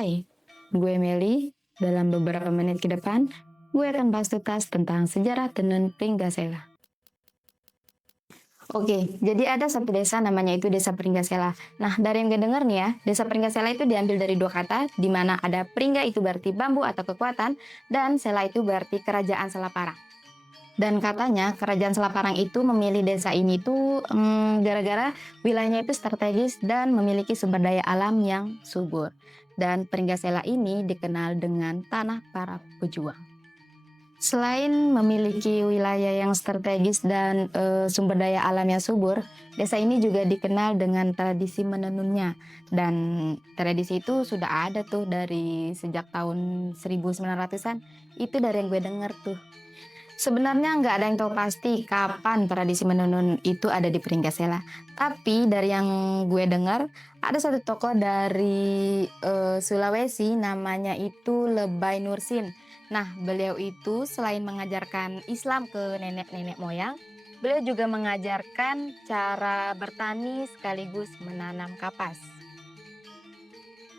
Hai, gue Meli. Dalam beberapa menit ke depan, gue akan bahas tuntas tentang sejarah tenun Pringgasela. Oke, jadi ada satu desa namanya itu Desa Pringgasela. Nah, dari yang gue denger nih ya, Desa Pringgasela itu diambil dari dua kata, di mana ada Pringga itu berarti bambu atau kekuatan, dan Sela itu berarti kerajaan Selaparang. Dan katanya kerajaan Selaparang itu memilih desa ini tuh gara-gara wilayahnya itu strategis dan memiliki sumber daya alam yang subur. Dan Pringgasela ini dikenal dengan tanah para pejuang. Selain memiliki wilayah yang strategis dan sumber daya alam yang subur, desa ini juga dikenal dengan tradisi menenunnya. Dan tradisi itu sudah ada tuh dari sejak tahun 1900-an. Itu dari yang gue denger tuh. Sebenarnya nggak ada yang tahu pasti kapan tradisi menenun itu ada di Pringgasela. Tapi dari yang gue dengar, ada satu tokoh dari Sulawesi namanya itu Lebay Nursin. Nah, beliau itu selain mengajarkan Islam ke nenek-nenek moyang, beliau juga mengajarkan cara bertani sekaligus menanam kapas.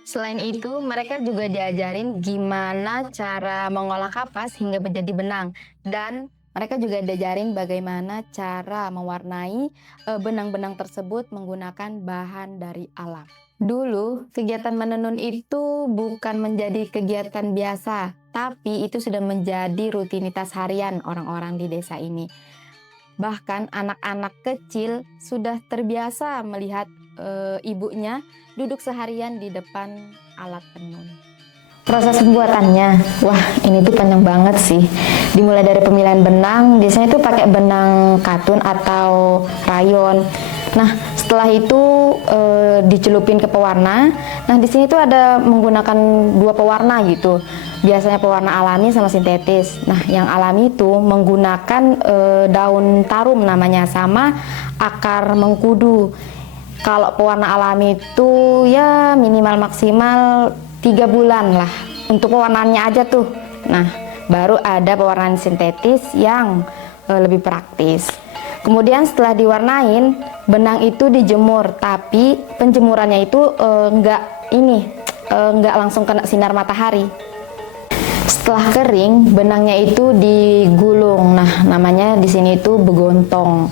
Selain itu, mereka juga diajarin gimana cara mengolah kapas hingga menjadi benang. Dan mereka juga diajarin bagaimana cara mewarnai benang-benang tersebut menggunakan bahan dari alam. Dulu, kegiatan menenun itu bukan menjadi kegiatan biasa, tapi itu sudah menjadi rutinitas harian orang-orang di desa ini. Bahkan anak-anak kecil sudah terbiasa melihat ibunya duduk seharian di depan alat tenun. Proses pembuatannya, wah ini tuh panjang banget sih. Dimulai dari pemilihan benang, biasanya tuh pakai benang katun atau rayon. Nah, setelah itu dicelupin ke pewarna. Nah, di sini tuh ada menggunakan dua pewarna gitu. Biasanya pewarna alami sama sintetis. Nah, yang alami itu menggunakan daun tarum namanya sama akar mengkudu. Kalau pewarna alami itu ya minimal maksimal 3 bulan lah untuk pewarnaannya aja tuh. Nah, baru ada pewarnaan sintetis yang lebih praktis. Kemudian setelah diwarnain, benang itu dijemur, tapi penjemurannya itu nggak langsung kena sinar matahari. Setelah kering, benangnya itu digulung. Nah, namanya di sini itu begontong.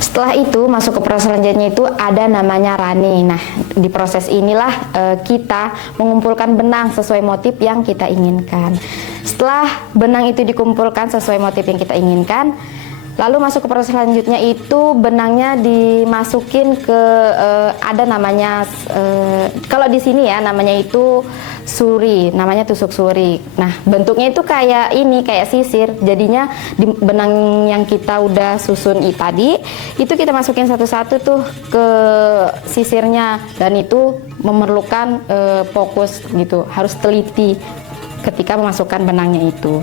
Setelah itu masuk ke proses selanjutnya itu ada namanya rani. Nah, di proses inilah kita mengumpulkan benang sesuai motif yang kita inginkan. Setelah benang itu dikumpulkan sesuai motif yang kita inginkan, lalu masuk ke proses selanjutnya itu benangnya dimasukin ke ada namanya kalau di sini ya namanya itu suri, namanya tusuk suri. Nah, bentuknya itu kayak sisir. Jadinya di benang yang kita udah susun tadi itu kita masukin satu-satu tuh ke sisirnya, dan itu memerlukan fokus gitu, harus teliti ketika memasukkan benangnya itu.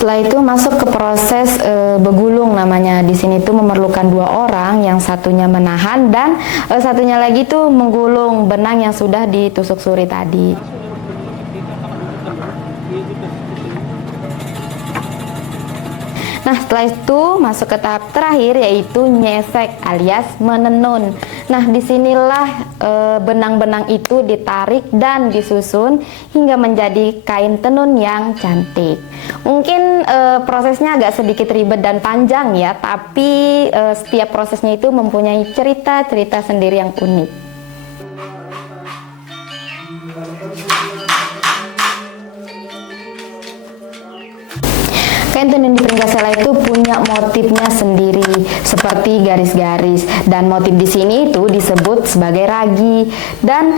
Setelah itu masuk ke proses begulung namanya. Di sini tuh memerlukan 2 orang, yang satunya menahan dan satunya lagi tuh menggulung benang yang sudah ditusuk suri tadi. Nah, setelah itu masuk ke tahap terakhir yaitu nyesek alias menenun. Nah, disinilah benang-benang itu ditarik dan disusun hingga menjadi kain tenun yang cantik. Mungkin prosesnya agak sedikit ribet dan panjang ya, tapi setiap prosesnya itu mempunyai cerita-cerita sendiri yang unik. Kain tenun di Pringgasela itu punya motifnya sendiri seperti garis-garis, dan motif di sini itu disebut sebagai ragi. Dan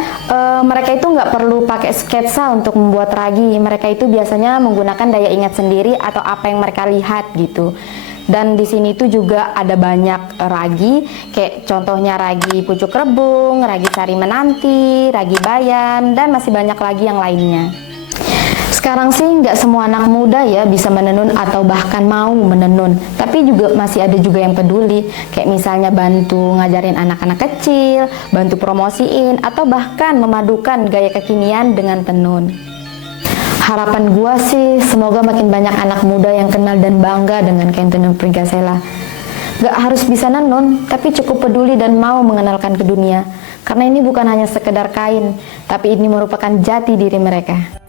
mereka itu nggak perlu pakai sketsa untuk membuat ragi. Mereka itu biasanya menggunakan daya ingat sendiri atau apa yang mereka lihat gitu. Dan di sini itu juga ada banyak ragi, kayak contohnya ragi pucuk rebung, ragi sari menanti, ragi bayan, dan masih banyak lagi yang lainnya. Sekarang sih nggak semua anak muda ya bisa menenun atau bahkan mau menenun, tapi juga masih ada juga yang peduli, kayak misalnya bantu ngajarin anak-anak kecil, bantu promosiin, atau bahkan memadukan gaya kekinian dengan tenun. Harapan gua sih semoga makin banyak anak muda yang kenal dan bangga dengan kain tenun Pringgasela. Gak harus bisa nenun, tapi cukup peduli dan mau mengenalkan ke dunia. Karena ini bukan hanya sekedar kain, tapi ini merupakan jati diri mereka.